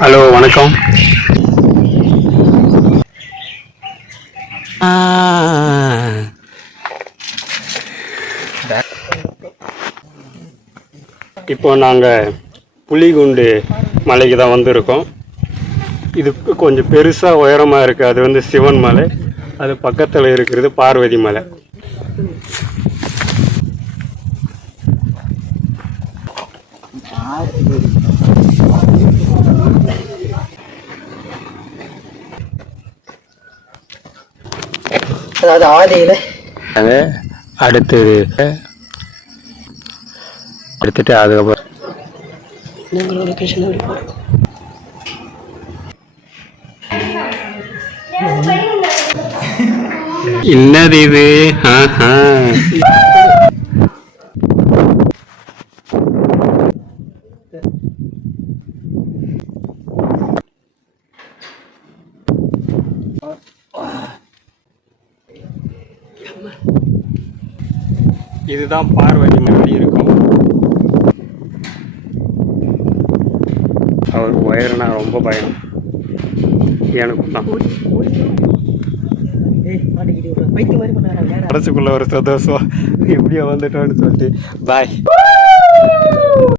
Hello வணக்கம். இப்போ நாங்கள் புலிகுண்டு மலைக்கு தான் வந்திருக்கோம். இது கொஞ்சம் பெருசாக உயரமாக இருக்குது. அது வந்து சிவன் மலை, அது பக்கத்தில் இருக்கிறது பார்வதி மலை. அதாவது ஆதியில் அடுத்துட்டு அதுக்கப்புறம் என்னது இது? இதுதான் பார்வதி மலை இருக்கும். அவர் உயரனா ரொம்ப பயம் எனக்கு தான். மனசுக்குள்ள ஒரு சந்தோஷம் எப்படியோ வந்துட்டோன்னு சொல்லிட்டு பாய்.